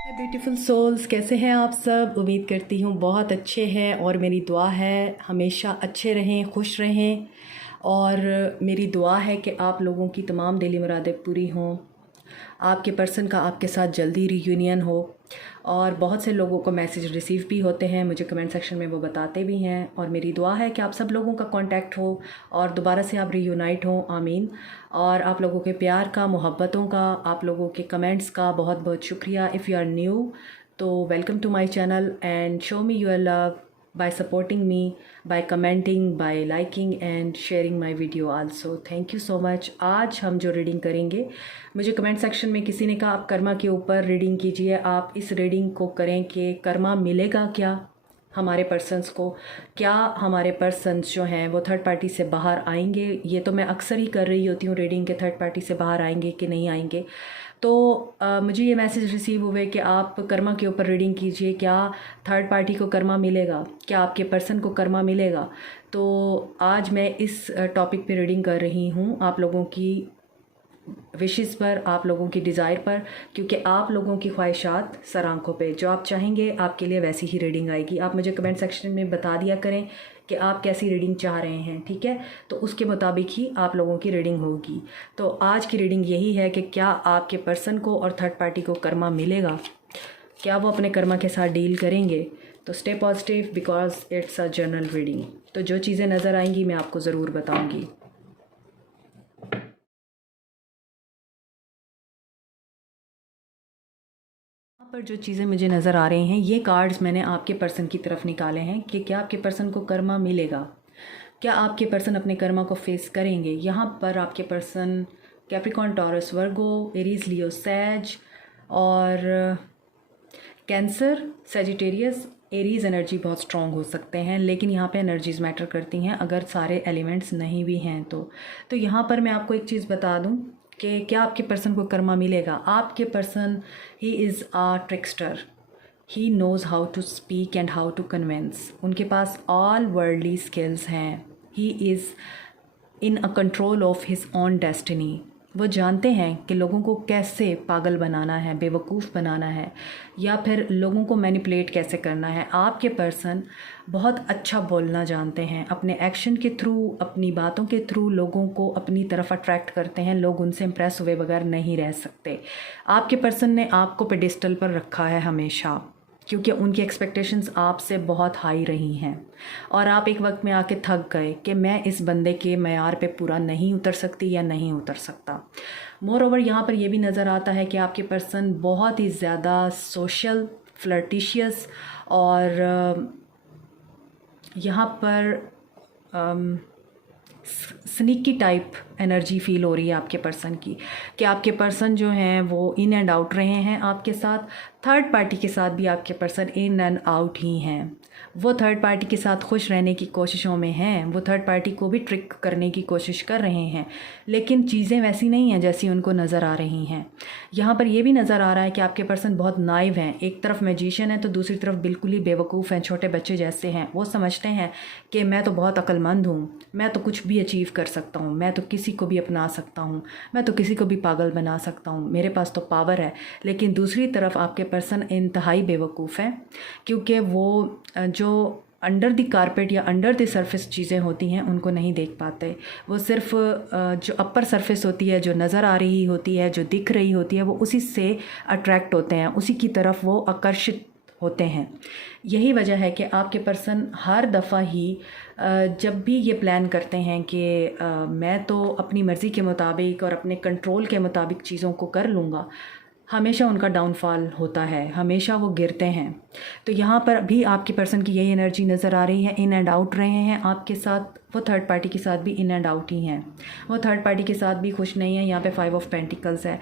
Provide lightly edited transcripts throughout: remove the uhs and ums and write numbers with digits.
हाय beautiful souls, कैसे हैं आप सब। उम्मीद करती हूँ बहुत अच्छे हैं और मेरी दुआ है हमेशा अच्छे रहें, खुश रहें। और मेरी दुआ है कि आप लोगों की तमाम दिली मुरादें पूरी हों, आपके पर्सन का आपके साथ जल्दी रीयूनियन हो। और बहुत से लोगों को मैसेज रिसीव भी होते हैं, मुझे कमेंट सेक्शन में वो बताते भी हैं। और मेरी दुआ है कि आप सब लोगों का कांटेक्ट हो और दोबारा से आप रीयूनाइट हों, आमीन। और आप लोगों के प्यार का, मोहब्बतों का, आप लोगों के कमेंट्स का बहुत बहुत शुक्रिया। इफ़ यू आर न्यू तो welcome to my channel and show me your love by supporting me, by commenting, by liking and sharing my video also. Thank you so much. आज हम जो रीडिंग करेंगे, मुझे कमेंट सेक्शन में किसी ने कहा आप कर्मा के ऊपर रीडिंग कीजिए। आप इस रीडिंग को करें कि कर्मा मिलेगा क्या हमारे पर्सन्स को, क्या हमारे पर्सन्स जो हैं वो थर्ड पार्टी से बाहर आएंगे। ये तो मैं अक्सर ही कर रही होती हूँ रीडिंग के, थर्ड पार्टी से बाहर आएंगे कि नहीं आएंगे। तो मुझे ये मैसेज रिसीव हुए कि आप कर्मा के ऊपर रीडिंग कीजिए, क्या थर्ड पार्टी को कर्मा मिलेगा, क्या आपके पर्सन को कर्मा मिलेगा। तो आज मैं इस टॉपिक पे रीडिंग कर रही हूँ, आप लोगों की विशेस पर, आप लोगों की डिज़ायर पर, क्योंकि आप लोगों की ख्वाहिशात सर आँखों पे, जो आप चाहेंगे आपके लिए वैसी ही रीडिंग आएगी। आप मुझे कमेंट सेक्शन में बता दिया करें कि आप कैसी रीडिंग चाह रहे हैं, ठीक है। तो उसके मुताबिक ही आप लोगों की रीडिंग होगी। तो आज की रीडिंग यही है कि क्या आपके पर्सन को और थर्ड पार्टी को कर्मा मिलेगा, क्या वो अपने कर्मा के साथ डील करेंगे। तो stay positive because it's a general reading. तो जो चीज़ें नज़र आएंगी मैं आपको ज़रूर बताऊँगी। यहाँ पर जो चीज़ें मुझे नज़र आ रही हैं, ये कार्ड्स मैंने आपके पर्सन की तरफ निकाले हैं कि क्या आपके पर्सन को कर्मा मिलेगा, क्या आपके पर्सन अपने कर्मा को फेस करेंगे। यहाँ पर आपके पर्सन कैप्रिकॉर्न, टॉरस, वर्गो, एरीज, लियो, सैज और कैंसर, सेजिटेरियस, एरीज एनर्जी बहुत स्ट्रॉन्ग हो सकते हैं। लेकिन यहाँ पे एनर्जीज़ मैटर करती हैं, अगर सारे एलिमेंट्स नहीं भी हैं तो यहाँ पर मैं आपको एक चीज़ बता दूँ कि क्या आपके पर्सन को कर्मा मिलेगा। आपके person, he is a trickster, he knows how to speak and how to convince. उनके पास ऑल वर्ल्डली स्किल्स हैं। He is in a control of his own destiny. वो जानते हैं कि लोगों को कैसे पागल बनाना है, बेवकूफ़ बनाना है, या फिर लोगों को मैनिपुलेट कैसे करना है। आपके पर्सन बहुत अच्छा बोलना जानते हैं, अपने एक्शन के थ्रू, अपनी बातों के थ्रू लोगों को अपनी तरफ अट्रैक्ट करते हैं। लोग उनसे इम्प्रेस हुए बगैर नहीं रह सकते। आपके पर्सन ने आपको पेडिस्टल पर रखा है हमेशा, क्योंकि उनकी एक्सपेक्टेशंस आपसे बहुत हाई रही हैं और आप एक वक्त में आके थक गए कि मैं इस बंदे के मयार पे पूरा नहीं उतर सकती या नहीं उतर सकता। मोर ओवर यहाँ पर यह भी नज़र आता है कि आपके पर्सन बहुत ही ज़्यादा सोशल, फ्लर्टिशियस और यहाँ पर स्नीकी टाइप एनर्जी फील हो रही है आपके पर्सन की, कि आपके पर्सन जो हैं वो इन एंड आउट रहे हैं आपके साथ। थर्ड पार्टी के साथ भी आपके पर्सन इन एंड आउट ही हैं। वो थर्ड पार्टी के साथ खुश रहने की कोशिशों में हैं, वो थर्ड पार्टी को भी ट्रिक करने की कोशिश कर रहे हैं, लेकिन चीज़ें वैसी नहीं हैं जैसी उनको नज़र आ रही हैं। यहाँ पर यह भी नज़र आ रहा है कि आपके पर्सन बहुत नाइव हैं। एक तरफ मैजिशियन है तो दूसरी तरफ बिल्कुल ही बेवकूफ़ हैं, छोटे बच्चे जैसे हैं। वो समझते हैं कि मैं तो बहुत अक्लमंद हूँ, मैं तो कुछ भी अचीव कर सकता हूँ, मैं तो किसी को भी अपना सकता हूँ, मैं तो किसी को भी पागल बना सकता हूँ, मेरे पास तो पावर है। लेकिन दूसरी तरफ आपके पर्सन इंतहाई बेवकूफ़ हैं, क्योंकि वो जो अंडर द कारपेट या अंडर द सरफेस चीज़ें होती हैं उनको नहीं देख पाते। वो सिर्फ जो अपर सरफेस होती है, जो नज़र आ रही होती है, जो दिख रही होती है, वो उसी से अट्रैक्ट होते हैं, उसी की तरफ वो आकर्षित होते हैं। यही वजह है कि आपके पर्सन हर दफ़ा ही जब भी ये प्लान करते हैं कि मैं तो अपनी मर्ज़ी के मुताबिक और अपने कंट्रोल के मुताबिक चीज़ों को कर लूँगा, हमेशा उनका डाउनफॉल होता है, हमेशा वो गिरते हैं। तो यहाँ पर भी आपके पर्सन की यही एनर्जी नज़र आ रही है, इन एंड आउट रहे हैं आपके साथ। वो थर्ड पार्टी के साथ भी इन एंड आउट ही हैं, वो थर्ड पार्टी के साथ भी खुश नहीं है। यहाँ पे 5 ऑफ पेंटिकल्स है।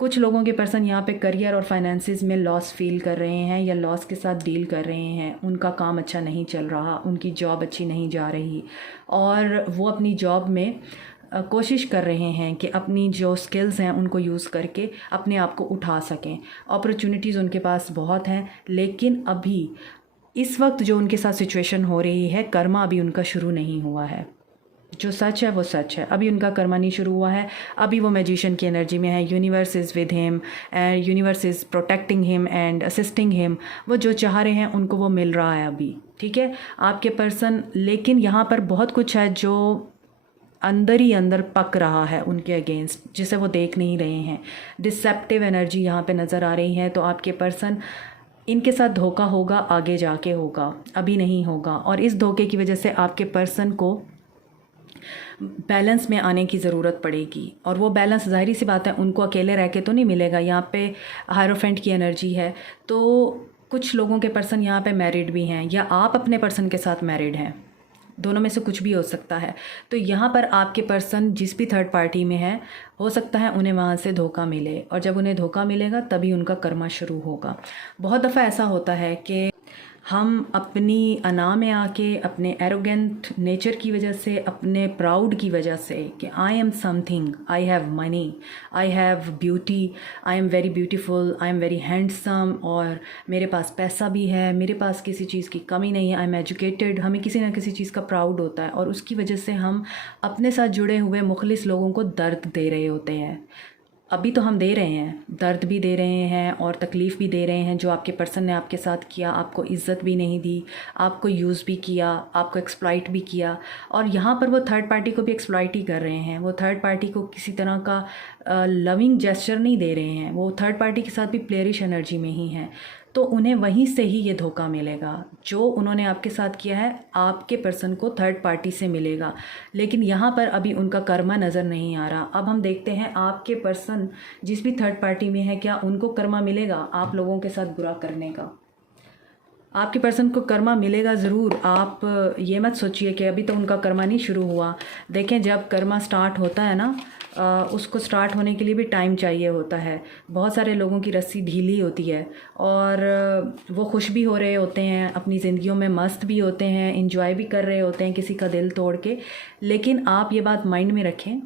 कुछ लोगों के पर्सन यहाँ पे करियर और फाइनेंसिस में लॉस फील कर रहे हैं या लॉस के साथ डील कर रहे हैं। उनका काम अच्छा नहीं चल रहा, उनकी जॉब अच्छी नहीं जा रही और वो अपनी जॉब में कोशिश कर रहे हैं कि अपनी जो स्किल्स हैं उनको यूज़ करके अपने आप को उठा सकें। अपॉर्चुनिटीज़ उनके पास बहुत हैं, लेकिन अभी इस वक्त जो उनके साथ सिचुएशन हो रही है, कर्मा अभी उनका शुरू नहीं हुआ है। जो सच है वो सच है। अभी उनका कर्मा नहीं शुरू हुआ है, अभी वो मैजिशियन की एनर्जी में है। Universe is with him and universe is protecting him and assisting him. वो जो चाह रहे हैं उनको वो मिल रहा है अभी, ठीक है आपके पर्सन। लेकिन यहाँ पर बहुत कुछ है जो अंदर ही अंदर पक रहा है उनके अगेंस्ट, जिसे वो देख नहीं रहे हैं। डिसेप्टिव एनर्जी यहाँ पे नज़र आ रही है। तो आपके पर्सन, इनके साथ धोखा होगा, आगे जाके होगा, अभी नहीं होगा। और इस धोखे की वजह से आपके पर्सन को बैलेंस में आने की ज़रूरत पड़ेगी। और वो बैलेंस ज़ाहिर सी बात है उनको अकेले रह के तो नहीं मिलेगा। यहाँ पे हायरोफेंट की एनर्जी है, तो कुछ लोगों के पर्सन यहाँ पे मैरिड भी हैं, या आप अपने पर्सन के साथ मैरिड हैं, दोनों में से कुछ भी हो सकता है। तो यहाँ पर आपके पर्सन जिस भी थर्ड पार्टी में है, हो सकता है उन्हें वहाँ से धोखा मिले, और जब उन्हें धोखा मिलेगा तभी उनका कर्मा शुरू होगा। बहुत दफ़ा ऐसा होता है कि हम अपनी अना में आके, अपने एरोगेंट नेचर की वजह से, अपने प्राउड की वजह से कि I am something, I have money, I have beauty, I am very beautiful, I am very handsome, और मेरे पास पैसा भी है, मेरे पास किसी चीज़ की कमी नहीं है, आई एम एजुकेटेड। हमें किसी ना किसी चीज़ का प्राउड होता है, और उसकी वजह से हम अपने साथ जुड़े हुए मुखलिस लोगों को दर्द दे रहे होते हैं। अभी तो हम दे रहे हैं, दर्द भी दे रहे हैं और तकलीफ़ भी दे रहे हैं। जो आपके पर्सन ने आपके साथ किया, आपको इज़्ज़त भी नहीं दी, आपको यूज़ भी किया, आपको एक्सप्लॉइट भी किया, और यहाँ पर वो थर्ड पार्टी को भी एक्सप्लॉइट ही कर रहे हैं। वो थर्ड पार्टी को किसी तरह का लविंग जेस्चर नहीं दे रहे हैं। वो थर्ड पार्टी के साथ भी प्लेयरिश एनर्जी में ही हैं। तो उन्हें वहीं से ही ये धोखा मिलेगा। जो उन्होंने आपके साथ किया है, आपके पर्सन को थर्ड पार्टी से मिलेगा। लेकिन यहाँ पर अभी उनका कर्मा नज़र नहीं आ रहा। अब हम देखते हैं आपके पर्सन जिस भी थर्ड पार्टी में है, क्या उनको कर्मा मिलेगा आप लोगों के साथ बुरा करने का? आपके पर्सन को कर्मा मिलेगा ज़रूर। आप ये मत सोचिए कि अभी तो उनका कर्मा नहीं शुरू हुआ। देखें, जब कर्मा स्टार्ट होता है ना, उसको स्टार्ट होने के लिए भी टाइम चाहिए होता है। बहुत सारे लोगों की रस्सी ढीली होती है, और वो खुश भी हो रहे होते हैं, अपनी ज़िंदगियों में मस्त भी होते हैं, इंजॉय भी कर रहे होते हैं किसी का दिल तोड़ के। लेकिन आप ये बात माइंड में रखें,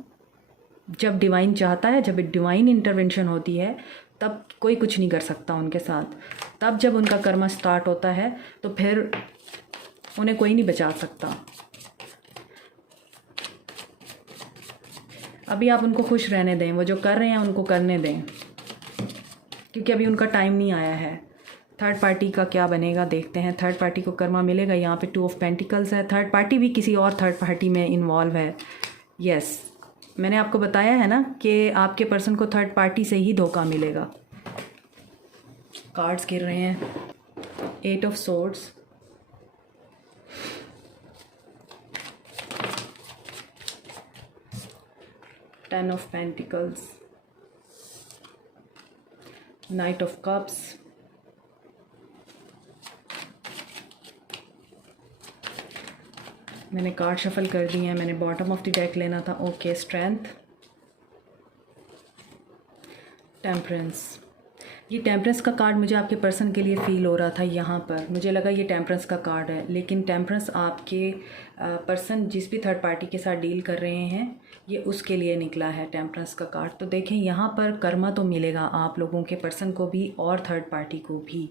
जब डिवाइन चाहता है, जब डिवाइन इंटरवेंशन होती है, तब कोई कुछ नहीं कर सकता उनके साथ। तब जब उनका कर्मा स्टार्ट होता है तो फिर उन्हें कोई नहीं बचा सकता। अभी आप उनको खुश रहने दें, वो जो कर रहे हैं उनको करने दें, क्योंकि अभी उनका टाइम नहीं आया है। थर्ड पार्टी का क्या बनेगा देखते हैं। थर्ड पार्टी को कर्मा मिलेगा। यहाँ पे 2 ऑफ पेंटिकल्स है। थर्ड पार्टी भी किसी और थर्ड पार्टी में इन्वॉल्व है। यस, मैंने आपको बताया है ना कि आपके पर्सन को थर्ड पार्टी से ही धोखा मिलेगा। कार्ड्स गिर रहे हैं। 8 of swords, Ten of Pentacles, Knight of Cups, मैंने कार्ड शफल कर दिए हैं। मैंने बॉटम ऑफ द डेक लेना था। Okay, strength, temperance. ये टेम्परेंस का कार्ड मुझे आपके पर्सन के लिए फ़ील हो रहा था। यहाँ पर मुझे लगा ये टेम्परेंस का कार्ड है, लेकिन टेम्परेंस आपके पर्सन जिस भी थर्ड पार्टी के साथ डील कर रहे हैं, ये उसके लिए निकला है टेम्परेंस का कार्ड। तो देखें, यहाँ पर कर्मा तो मिलेगा आप लोगों के पर्सन को भी और थर्ड पार्टी को भी।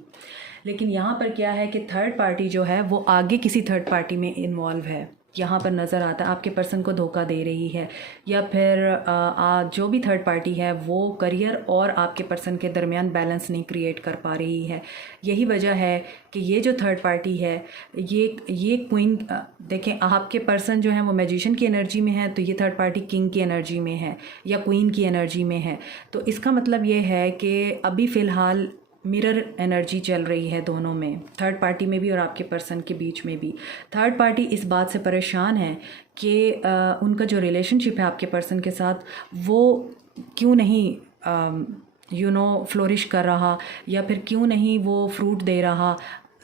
लेकिन यहाँ पर क्या है कि थर्ड पार्टी जो है वो आगे किसी थर्ड पार्टी में इन्वॉल्व है। यहाँ पर नज़र आता है आपके पर्सन को धोखा दे रही है, या फिर जो भी थर्ड पार्टी है वो करियर और आपके पर्सन के दरमियान बैलेंस नहीं क्रिएट कर पा रही है। यही वजह है कि ये जो थर्ड पार्टी है, ये क्वीन, देखें आपके पर्सन जो है वो मैजिशियन की एनर्जी में है, तो ये थर्ड पार्टी किंग की एनर्जी में है या क्वीन की एनर्जी में है। तो इसका मतलब ये है कि अभी फ़िलहाल मिरर एनर्जी चल रही है दोनों में, थर्ड पार्टी में भी और आपके पर्सन के बीच में भी। थर्ड पार्टी इस बात से परेशान है कि उनका जो रिलेशनशिप है आपके पर्सन के साथ, वो क्यों नहीं फ्लोरिश कर रहा, या फिर क्यों नहीं वो फ्रूट दे रहा।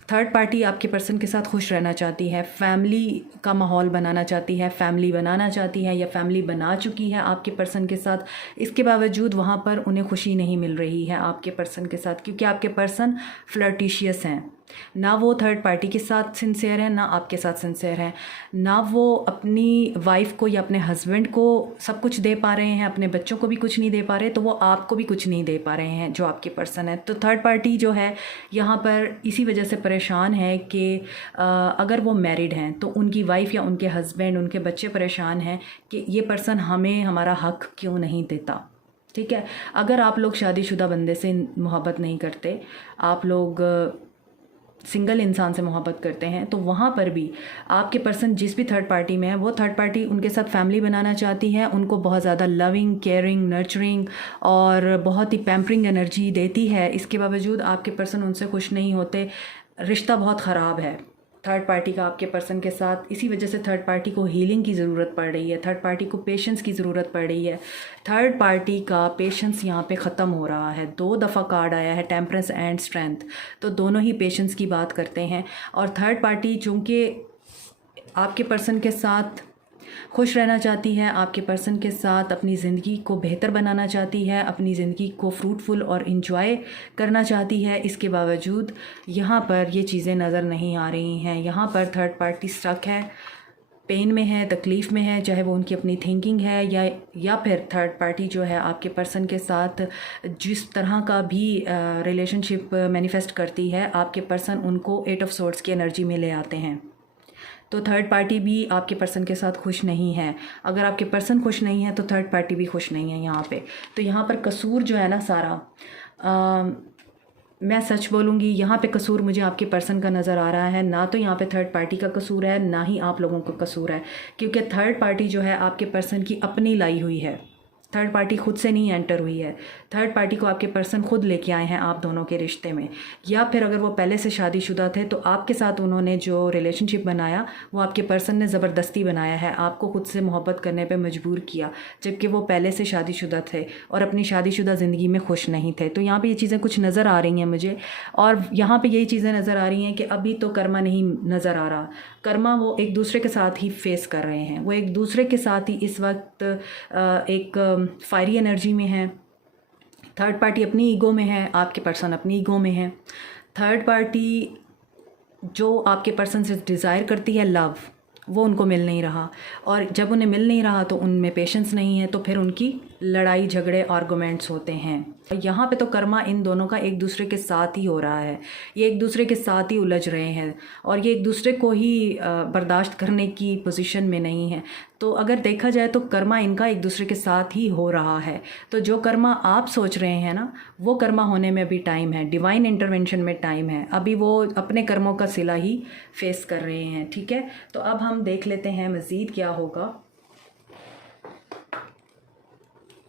थर्ड पार्टी आपके पर्सन के साथ खुश रहना चाहती है, फैमिली का माहौल बनाना चाहती है, फैमिली बनाना चाहती है, या फैमिली बना चुकी है आपके पर्सन के साथ। इसके बावजूद वहाँ पर उन्हें खुशी नहीं मिल रही है आपके पर्सन के साथ, क्योंकि आपके पर्सन फ्लर्टिशियस हैं। ना वो थर्ड पार्टी के साथ सिंसियर है, ना आपके साथ सिंसियर है, ना वो अपनी वाइफ को या अपने हस्बैंड को सब कुछ दे पा रहे हैं, अपने बच्चों को भी कुछ नहीं दे पा रहे, तो वो आपको भी कुछ नहीं दे पा रहे हैं जो आपकी पर्सन है। तो थर्ड पार्टी जो है यहाँ पर इसी वजह से परेशान है कि अगर वो मैरिड हैं तो उनकी वाइफ या उनके हस्बैंड, उनके बच्चे परेशान हैं कि ये पर्सन हमें हमारा हक़ क्यों नहीं देता। ठीक है, अगर आप लोग शादीशुदा बंदे से मोहब्बत नहीं करते, आप लोग सिंगल इंसान से मोहब्बत करते हैं, तो वहाँ पर भी आपके पर्सन जिस भी थर्ड पार्टी में है, वो थर्ड पार्टी उनके साथ फैमिली बनाना चाहती है, उनको बहुत ज़्यादा लविंग, केयरिंग, नर्चरिंग और बहुत ही पैम्परिंग एनर्जी देती है। इसके बावजूद आपके पर्सन उनसे खुश नहीं होते, रिश्ता बहुत ख़राब है थर्ड पार्टी का आपके पर्सन के साथ। इसी वजह से थर्ड पार्टी को हीलिंग की ज़रूरत पड़ रही है, थर्ड पार्टी को पेशेंस की ज़रूरत पड़ रही है। थर्ड पार्टी का पेशेंस यहाँ पे ख़त्म हो रहा है। 2 दफ़ा कार्ड आया है, टेम्परेंस एंड स्ट्रेंथ, तो दोनों ही पेशेंस की बात करते हैं। और थर्ड पार्टी चूँकि आपके पर्सन के साथ खुश रहना चाहती है, आपके पर्सन के साथ अपनी ज़िंदगी को बेहतर बनाना चाहती है, अपनी ज़िंदगी को फ्रूटफुल और इंजॉय करना चाहती है, इसके बावजूद यहाँ पर ये चीज़ें नज़र नहीं आ रही हैं। यहाँ पर थर्ड पार्टी स्टक है, पेन में है, तकलीफ़ में है, चाहे वो उनकी अपनी थिंकिंग है या फिर थर्ड पार्टी जो है आपके पर्सन के साथ जिस तरह का भी रिलेशनशिप मैनिफेस्ट करती है, आपके पर्सन उनको 8 ऑफ सोर्ड्स की एनर्जी में ले आते हैं। तो थर्ड पार्टी भी आपके पर्सन के साथ खुश नहीं है। अगर आपके पर्सन खुश नहीं है तो थर्ड पार्टी भी खुश नहीं है यहाँ पे। तो यहाँ पर कसूर जो है ना सारा, मैं सच बोलूँगी, यहाँ पे कसूर मुझे आपके पर्सन का नज़र आ रहा है, ना तो यहाँ पे थर्ड पार्टी का कसूर है, ना ही आप लोगों का कसूर है। क्योंकि थर्ड पार्टी जो है आपके पर्सन की अपनी लाई हुई है, थर्ड पार्टी खुद से नहीं एंटर हुई है। थर्ड पार्टी को आपके पर्सन खुद लेके आए हैं आप दोनों के रिश्ते में, या फिर अगर वो पहले से शादीशुदा थे तो आपके साथ उन्होंने जो रिलेशनशिप बनाया वो आपके पर्सन ने ज़बरदस्ती बनाया है, आपको खुद से मोहब्बत करने पे मजबूर किया, जबकि वो पहले से शादीशुदा थे और अपनी शादीशुदा ज़िंदगी में खुश नहीं थे। तो यहाँ पर ये चीज़ें कुछ नज़र आ रही हैं मुझे, और यहाँ पर यही चीज़ें नज़र आ रही हैं कि अभी तो कर्मा नहीं नज़र आ रहा। कर्मा वो एक दूसरे के साथ ही फेस कर रहे हैं, वो एक दूसरे के साथ ही इस वक्त एक फायरी एनर्जी में है। थर्ड पार्टी अपनी ईगो में है, आपके पर्सन अपनी ईगो में है। थर्ड पार्टी जो आपके पर्सन से डिज़ायर करती है लव, वो उनको मिल नहीं रहा, और जब उन्हें मिल नहीं रहा तो उनमें पेशेंस नहीं है, तो फिर उनकी लड़ाई झगड़े आर्गुमेंट्स होते हैं। यहाँ पे तो कर्मा इन दोनों का एक दूसरे के साथ ही हो रहा है, ये एक दूसरे के साथ ही उलझ रहे हैं और ये एक दूसरे को ही बर्दाश्त करने की पोजीशन में नहीं है। तो अगर देखा जाए तो कर्मा इनका एक दूसरे के साथ ही हो रहा है। तो जो कर्मा आप सोच रहे हैं ना, वो कर्मा होने में अभी टाइम है, डिवाइन इंटरवेंशन में टाइम है, अभी वो अपने कर्मों का सिला ही फेस कर रहे हैं। ठीक है, तो अब हम देख लेते हैं मज़ीद क्या होगा,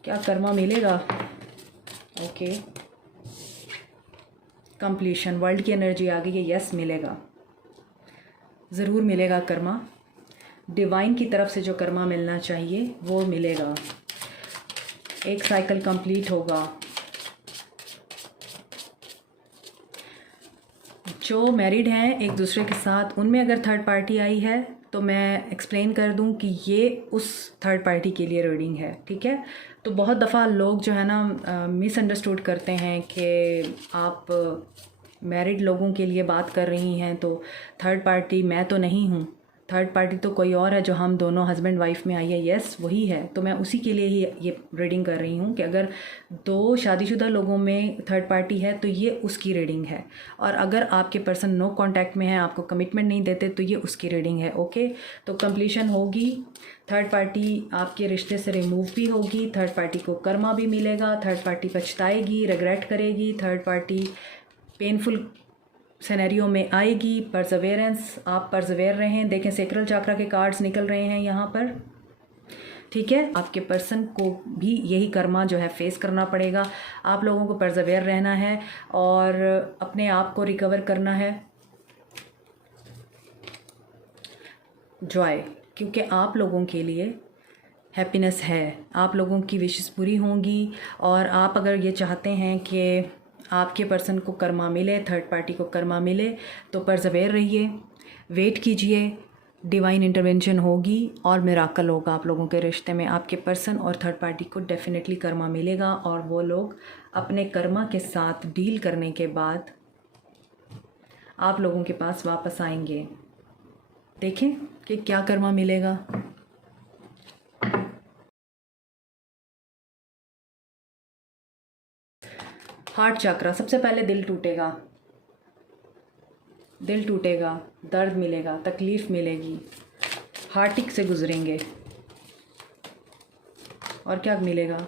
क्या कर्मा मिलेगा। ओके, कंप्लीशन, वर्ल्ड की एनर्जी आ गई है, यस मिलेगा, ज़रूर मिलेगा कर्मा। डिवाइन की तरफ से जो कर्मा मिलना चाहिए वो मिलेगा। एक साइकिल कंप्लीट होगा। जो मैरिड हैं एक दूसरे के साथ, उनमें अगर थर्ड पार्टी आई है तो मैं एक्सप्लेन कर दूं कि ये उस थर्ड पार्टी के लिए रीडिंग है। ठीक है, तो बहुत दफ़ा लोग जो है ना मिसअंडरस्टूड करते हैं कि आप मैरिड लोगों के लिए बात कर रही हैं, तो थर्ड पार्टी मैं तो नहीं हूँ, थर्ड पार्टी तो कोई और है जो हम दोनों हस्बैंड वाइफ में आई है। यस वही है, तो मैं उसी के लिए ही ये रीडिंग कर रही हूँ कि अगर 2 शादीशुदा लोगों में थर्ड पार्टी है तो ये उसकी रीडिंग है, और अगर आपके पर्सन नो कांटेक्ट में है, आपको कमिटमेंट नहीं देते, तो ये उसकी रीडिंग है। ओके, तो कंप्लीशन होगी, थर्ड पार्टी आपके रिश्ते से रिमूव भी होगी, थर्ड पार्टी को कर्मा भी मिलेगा, थर्ड पार्टी पछताएगी, रिग्रेट करेगी, थर्ड पार्टी पेनफुल सिनेरियो में आएगी। परसवेरेंस, आप परसवेर रहें। देखें सेक्रल चाक्रा के कार्ड्स निकल रहे हैं यहाँ पर। ठीक है, आपके पर्सन को भी यही कर्मा जो है फेस करना पड़ेगा। आप लोगों को परसवेर रहना है और अपने आप को रिकवर करना है। जॉय, क्योंकि आप लोगों के लिए हैप्पीनेस है, आप लोगों की विशेस पूरी होंगी, और आप अगर ये चाहते हैं कि आपके पर्सन को कर्मा मिले, थर्ड पार्टी को कर्मा मिले, तो परसवेर रहिए, वेट कीजिए, डिवाइन इंटरवेंशन होगी और मिराकल होगा आप लोगों के रिश्ते में। आपके पर्सन और थर्ड पार्टी को डेफिनेटली कर्मा मिलेगा, और वो लोग अपने कर्मा के साथ डील करने के बाद आप लोगों के पास वापस आएंगे। देखें कि क्या कर्मा मिलेगा। हार्ट चक्रा, सबसे पहले दिल टूटेगा, दिल टूटेगा, दर्द मिलेगा, तकलीफ़ मिलेगी, हार्टिक से गुजरेंगे। और क्या मिलेगा?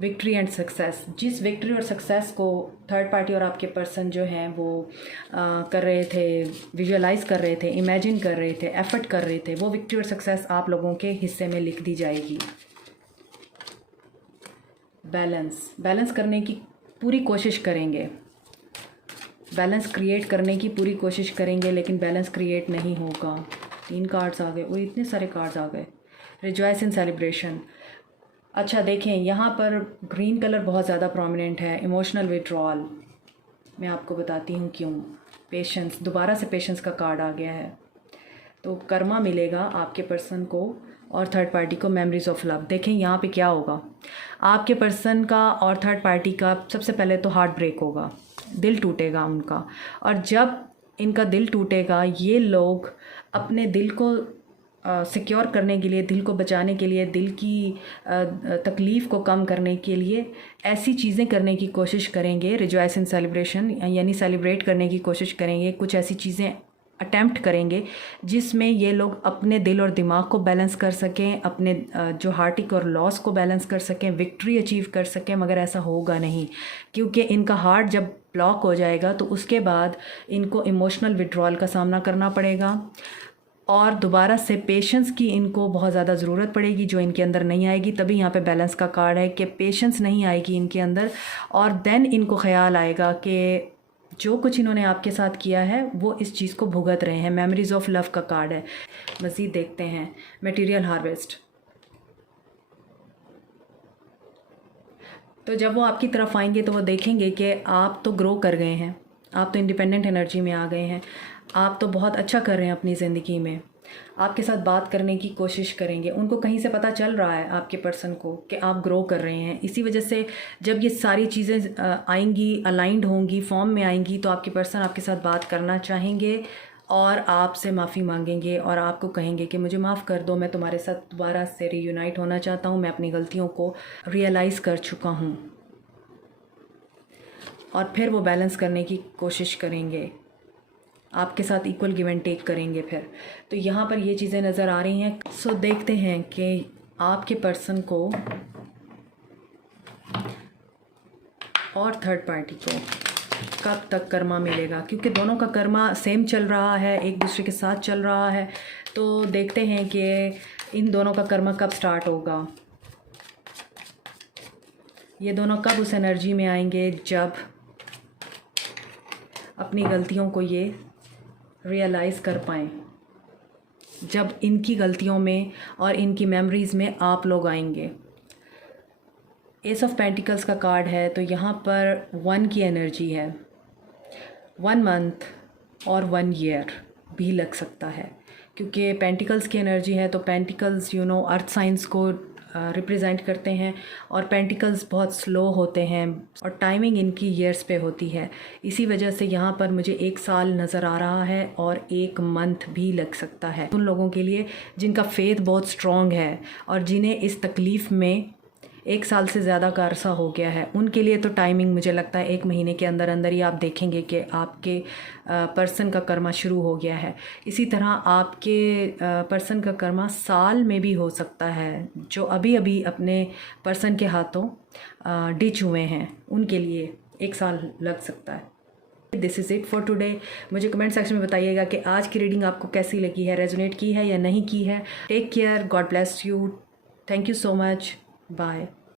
Victory and success. जिस विक्ट्री और सक्सेस को थर्ड पार्टी और आपके पर्सन जो हैं वो कर रहे थे, विजुअलाइज कर रहे थे, इमेजिन कर रहे थे, एफर्ट कर रहे थे, वो विक्ट्री और सक्सेस आप लोगों के हिस्से में लिख दी जाएगी। बैलेंस करने की पूरी कोशिश करेंगे, बैलेंस क्रिएट करने की पूरी कोशिश करेंगे, लेकिन बैलेंस क्रिएट नहीं होगा। 3 कार्ड्स आ गए, वो इतने सारे कार्ड्स आ गए। रिजॉइस इन सेलिब्रेशन। अच्छा देखें, यहाँ पर ग्रीन कलर बहुत ज़्यादा प्रोमिनेंट है। इमोशनल विड्रॉल, मैं आपको बताती हूँ क्यों। पेशेंस, दोबारा से पेशेंस का कार्ड आ गया है। तो कर्मा मिलेगा आपके पर्सन को और थर्ड पार्टी को मेमोरीज ऑफ लव। देखें यहाँ पे क्या होगा, आपके पर्सन का और थर्ड पार्टी का सबसे पहले तो हार्ट ब्रेक होगा, दिल टूटेगा उनका। और जब इनका दिल टूटेगा, ये लोग अपने दिल को सिक्योर करने के लिए, दिल को बचाने के लिए, दिल की तकलीफ़ को कम करने के लिए ऐसी चीज़ें करने की कोशिश करेंगे। रिजॉइस इन सेलिब्रेशन यानी सेलिब्रेट करने की कोशिश करेंगे, कुछ ऐसी चीज़ें अटेम्प्ट करेंगे जिसमें ये लोग अपने दिल और दिमाग को बैलेंस कर सकें, अपने जो हार्टिक और लॉस को बैलेंस कर सकें, विक्ट्री अचीव कर सकें। मगर ऐसा होगा नहीं, क्योंकि इनका हार्ट जब ब्लॉक हो जाएगा तो उसके बाद इनको इमोशनल विड्रॉल का सामना करना पड़ेगा और दोबारा से पेशेंस की इनको बहुत ज़्यादा ज़रूरत पड़ेगी, जो इनके अंदर नहीं आएगी। तभी यहाँ पे बैलेंस का कार्ड है कि पेशेंस नहीं आएगी इनके अंदर, और देन इनको ख्याल आएगा कि जो कुछ इन्होंने आपके साथ किया है वो इस चीज़ को भुगत रहे हैं। मेमोरीज ऑफ लव का कार्ड है। मज़ीद देखते हैं। Material harvest. तो जब वो आपकी तरफ आएंगे तो वो देखेंगे कि आप तो ग्रो कर गए हैं, आप तो इंडिपेंडेंट एनर्जी में आ गए हैं, आप तो बहुत अच्छा कर रहे हैं अपनी ज़िंदगी में। आपके साथ बात करने की कोशिश करेंगे। उनको कहीं से पता चल रहा है आपके पर्सन को कि आप ग्रो कर रहे हैं। इसी वजह से जब ये सारी चीज़ें आएंगी, अलाइंड होंगी, फॉर्म में आएंगी, तो आपके पर्सन आपके साथ बात करना चाहेंगे और आपसे माफ़ी मांगेंगे और आपको कहेंगे कि मुझे माफ़ कर दो, मैं तुम्हारे साथ दोबारा से रीयूनाइट होना चाहता हूँ, मैं अपनी गलतियों को रियलाइज़ कर चुका हूँ। और फिर वो बैलेंस करने की कोशिश करेंगे, आपके साथ इक्वल गिव एंड टेक करेंगे फिर। तो यहाँ पर ये चीज़ें नज़र आ रही हैं। सो देखते हैं कि आपके पर्सन को और थर्ड पार्टी को कब तक कर्मा मिलेगा, क्योंकि दोनों का कर्मा सेम चल रहा है, एक दूसरे के साथ चल रहा है। तो देखते हैं कि इन दोनों का कर्मा कब स्टार्ट होगा, ये दोनों कब उस एनर्जी में आएंगे जब अपनी गलतियों को ये रियलाइज़ कर पाएँ, जब इनकी गलतियों में और इनकी मेमोरीज़ में आप लोग आएंगे। एस ऑफ पेंटिकल्स का कार्ड है, तो यहाँ पर 1 की एनर्जी है। 1 मंथ और 1 ईयर भी लग सकता है, क्योंकि पेंटिकल्स की एनर्जी है। तो पेंटिकल्स अर्थ साइंस को रिप्रेजेंट करते हैं और पेंटिकल्स बहुत स्लो होते हैं और टाइमिंग इनकी ईयर्स पे होती है। इसी वजह से यहाँ पर मुझे 1 साल नज़र आ रहा है और 1 मंथ भी लग सकता है। उन लोगों के लिए जिनका फेथ बहुत स्ट्रॉन्ग है और जिन्हें इस तकलीफ़ में 1 साल से ज़्यादा का अरसा हो गया है, उनके लिए तो टाइमिंग मुझे लगता है 1 महीने के अंदर अंदर ही आप देखेंगे कि आपके पर्सन का कर्मा शुरू हो गया है। इसी तरह आपके पर्सन का कर्मा साल में भी हो सकता है। जो अभी अभी अपने पर्सन के हाथों डिच हुए हैं, उनके लिए 1 साल लग सकता है। This is it for today. मुझे कमेंट सेक्शन में बताइएगा कि आज की रीडिंग आपको कैसी लगी है, रेजोनेट की है या नहीं की है। Take care, god bless you, thank you so much, bye.